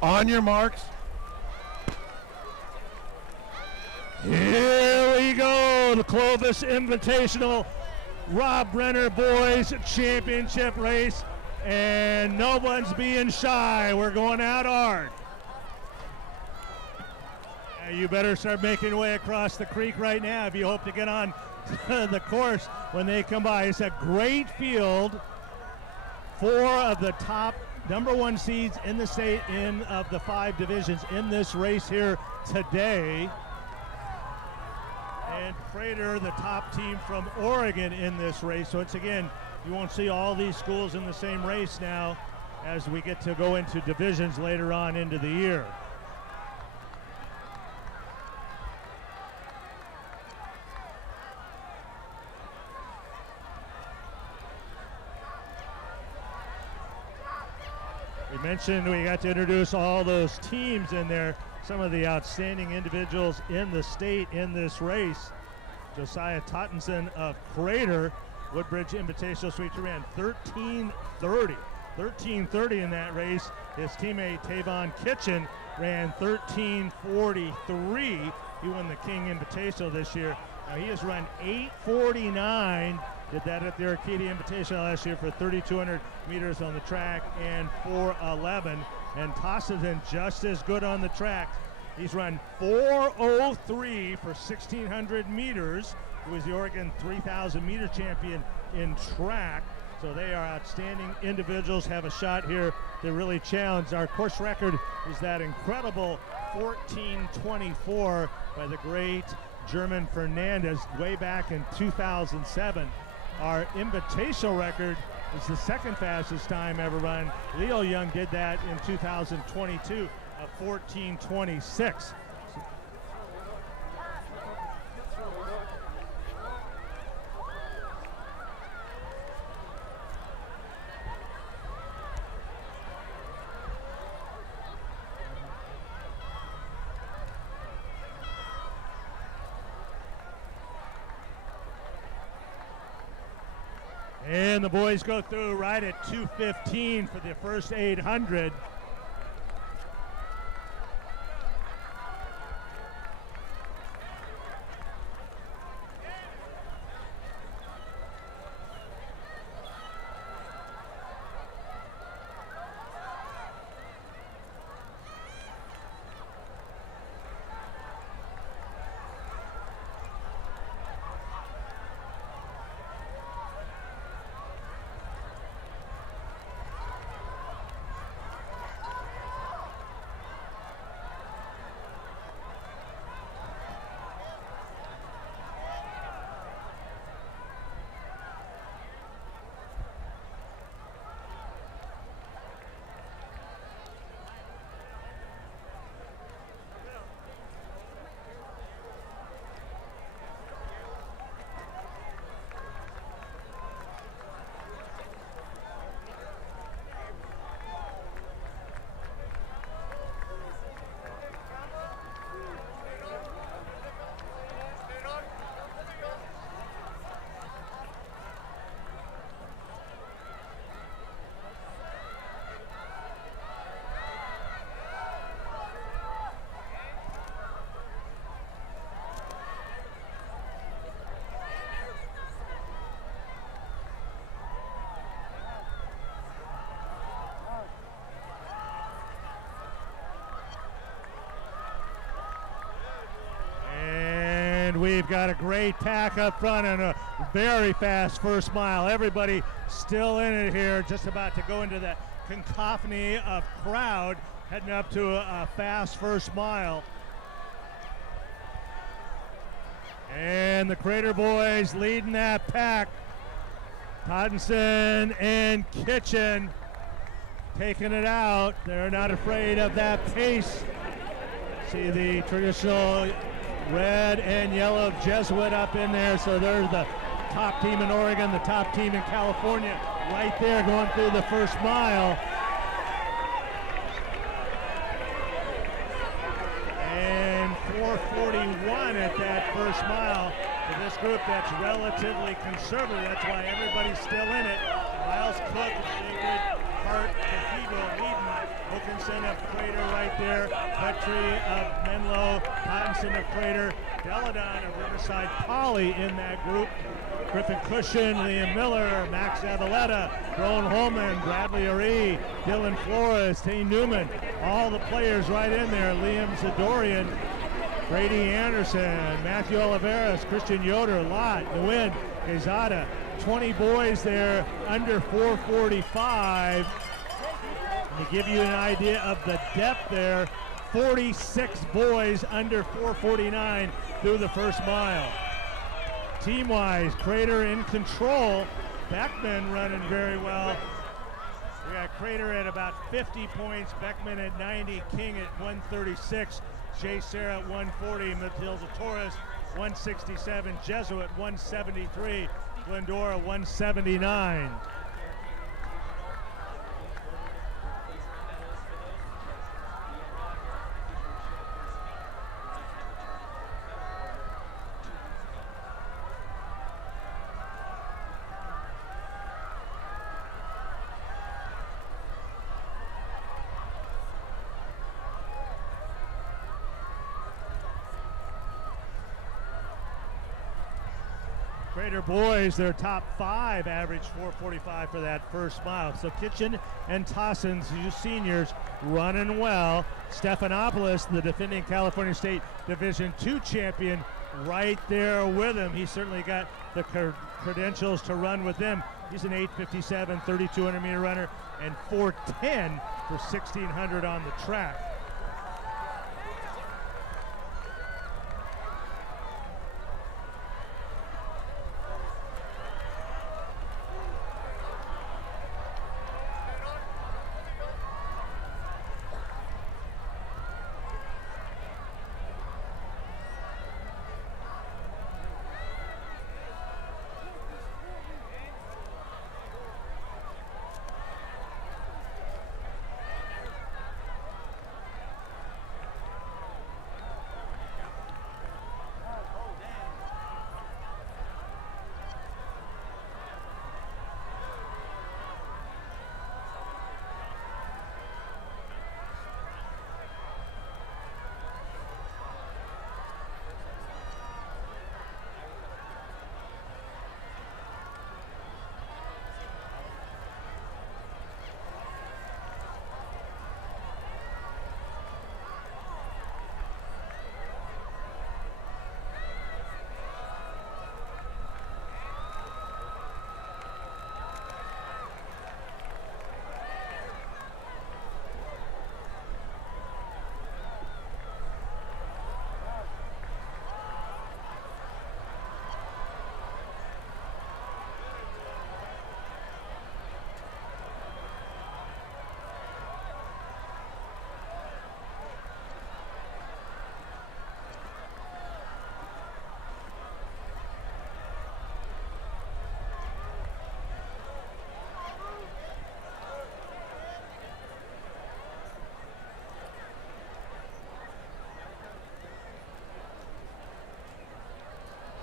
On your marks. Here we go, the Clovis Invitational Rob Brenner Boys Championship race, and no one's being shy. We're going out hard. You better start making your way across the creek right now if you hope to get on the course when they come by. It's a great field. 4 of the top #1 seeds in the state of the 5 divisions in this race here today. And Prater, the top team from Oregon in this race. So it's, again, you won't see all these schools in the same race now as we get to go into divisions later on into the year. We mentioned we got to introduce all those teams in there, some of the outstanding individuals in the state in this race. Josiah Tostenson of Prater, Woodbridge Invitational Suite, ran 13:30 in that race. His teammate Tayvon Kitchen ran 13:43. He won the King Invitational this year. Now he has run 8:49. Did that at the Arcadia Invitational last year for 3,200 meters on the track and 4:11. And Tostenson just as good on the track. He's run 4:03 for 1,600 meters. He was the Oregon 3,000 meter champion in track. So they are outstanding individuals, have a shot here to really challenge. Our course record is that incredible 14:24 by the great German Fernandez way back in 2007. Our invitational record is the second fastest time ever run. Leo Young did that in 2022 of 14:26. And the boys go through right at 2:15 for the first 800. We've got a great pack up front and a very fast first mile. Everybody still in it here, just about to go into that cacophony of crowd, heading up to a fast first mile. And the Crater boys leading that pack. Tostenson and Kitchen taking it out. They're not afraid of that pace. See the traditional red and yellow Jesuit up in there, so they're the top team in Oregon, the top team in California, right there going through the first mile. And 4:41 at that first mile. For this group that's relatively conservative, that's why everybody's still in it. Miles Cook, David Hart, Cathedral, Eden, Wilkinson, of Crater right there. Petrie of Menlo, Tostenson of Crater, Deladon of Riverside Poly in that group. Griffin, Kushen, Liam Miller, Max Avaletta, Broen, Holman, Bradley Aree, Dylan Flores, Tane Newman, all the players right in there. Liam Zadorian, Brady Anderson, Matthew Oliveras, Christian Yoder, Lott, Nguyen, Quezada. 20 boys there under 445. To give you an idea of the depth there, 46 boys under 449 through the first mile. Team-wise, Crater in control. Beckman running very well. We got Crater at about 50 points, Beckman at 90, King at 136, Jay Sarah at 140, Matilda Torres 167, Jesuit 173, Glendora 179. Crater boys, their top 5 average 4:45 for that first mile. So Kitchen and Tostenson, you seniors, running well. Stephanopoulos, the defending California State Division II champion, right there with him. He certainly got the credentials to run with them. He's an 8:57 3,200 meter runner and 4:10 for 1,600 on the track.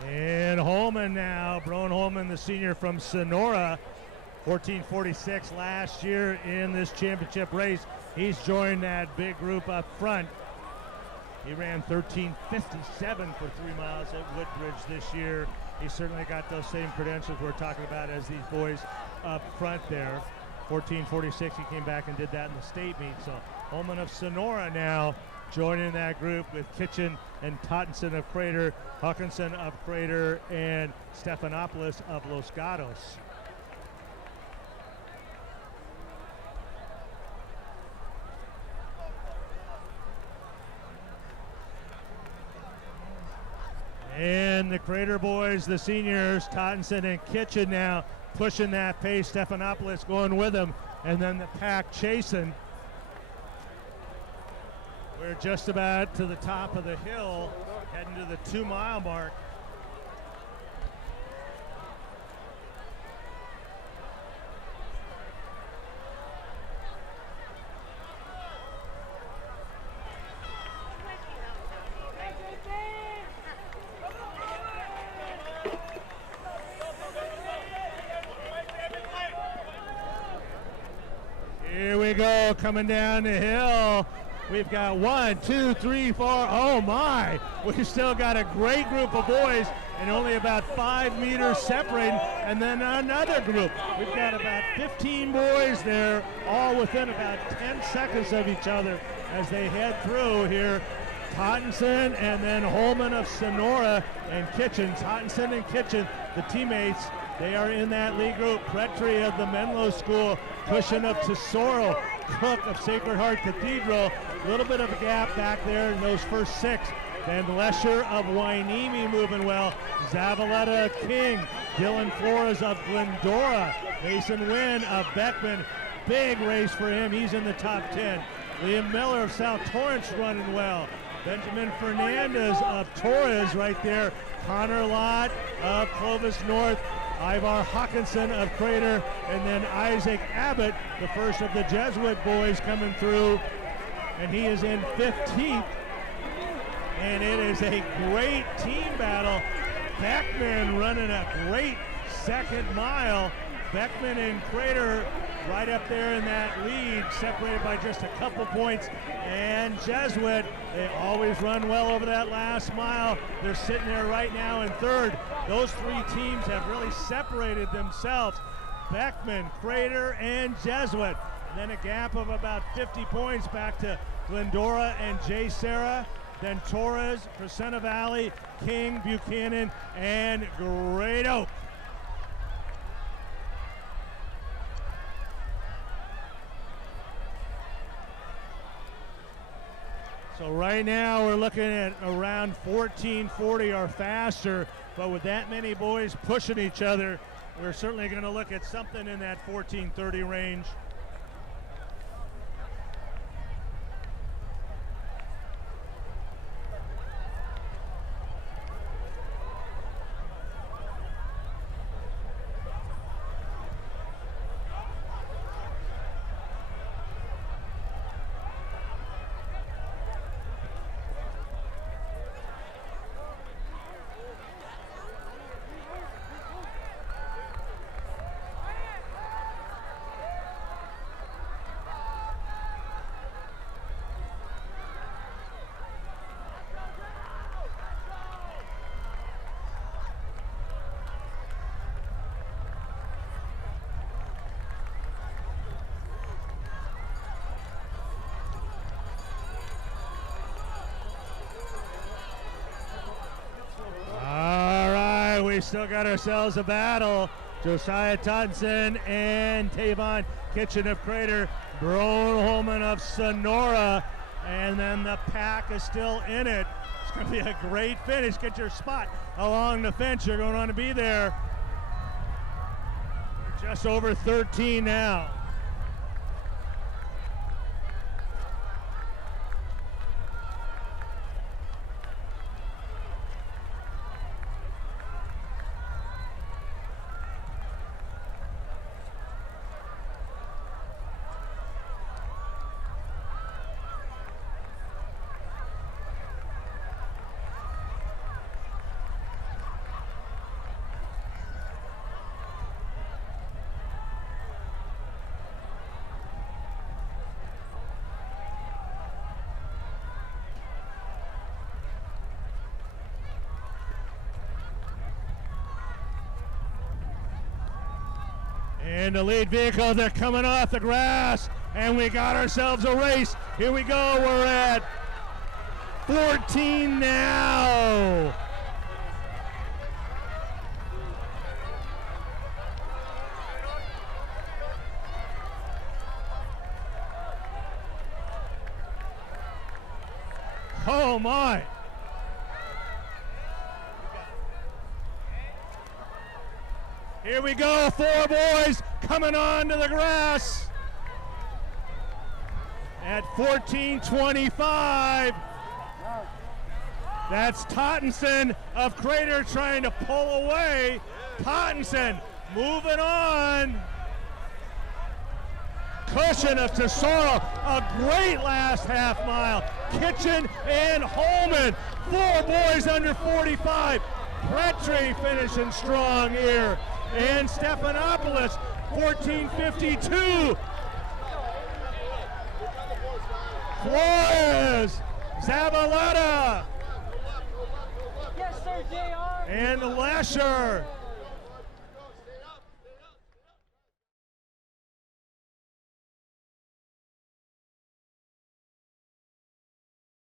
And Holman now, Broen Holman, the senior from Sonora, 14:46 last year in this championship race. He's joined that big group up front. He ran 13:57 for 3 miles at Woodbridge this year. He certainly got those same credentials we're talking about as these boys up front there. 14:46, he came back and did that in the state meet. So Holman of Sonora now joining that group with Kitchen and Tostenson of Crater, Hawkinson of Crater, and Stephanopoulos of Los Gatos. And the Crater boys, the seniors, Tostenson and Kitchen now pushing that pace. Stephanopoulos going with them, and then the pack chasing. We're just about to the top of the hill, heading to the 2 mile mark. Here we go, coming down the hill. We've got 1, 2, 3, 4. Oh my! We've still got a great group of boys, and only about 5 meters separating, and then another group. We've got about 15 boys there, all within about 10 seconds of each other as they head through here. Tostenson and then Holman of Sonora and Kitchen. Tostenson and Kitchen, the teammates, they are in that lead group. Pretry of the Menlo School, Kushen of Tesoro, Cook of Sacred Heart Cathedral. A little bit of a gap back there in those first 6. Then Lesher of Wainimi moving well. Zavaleta King, Dylan Flores of Glendora, Mason Wynn of Beckman. Big race for him, he's in the top 10. Liam Miller of South Torrance running well. Benjamin Fernandez of Torres right there. Connor Lott of Clovis North. Ivar Hawkinson of Crater, and then Isaac Abbott, the first of the Jesuit boys coming through, and he is in 15th. And it is a great team battle. Beckman running a great second mile. Beckman and Crater right up there in that lead, separated by just a couple points. And Jesuit, they always run well over that last mile. They're sitting there right now in third. Those 3 teams have really separated themselves. Beckman, Crater, and Jesuit. And then a gap of about 50 points back to Glendora and J. Sarah. Then Torres, Crescenta Valley, King, Buchanan, and Great Oak. So right now we're looking at around 1440 or faster, but with that many boys pushing each other, we're certainly going to look at something in that 1430 range. We still got ourselves a battle. Josiah Tostenson and Tayvon Kitchen of Crater, Broen Holman of Sonora, and then the pack is still in it. It's going to be a great finish. Get your spot along the fence. You're going to want to be there. We're just over 13 now. And the lead vehicle, they're coming off the grass, and we got ourselves a race. Here we go, we're at 14 now. Oh my. Here we go, 4 boys coming on to the grass at 14:25. That's Tostenson of Crater trying to pull away. Tostenson moving on. Kushen of Tesoro, a great last half mile. Kitchen and Holman, 4 boys under 45. Pretry finishing strong here. And Stephanopoulos, 14:52. Flores, Zavaleta, Yes, sir, JR. and Lesher.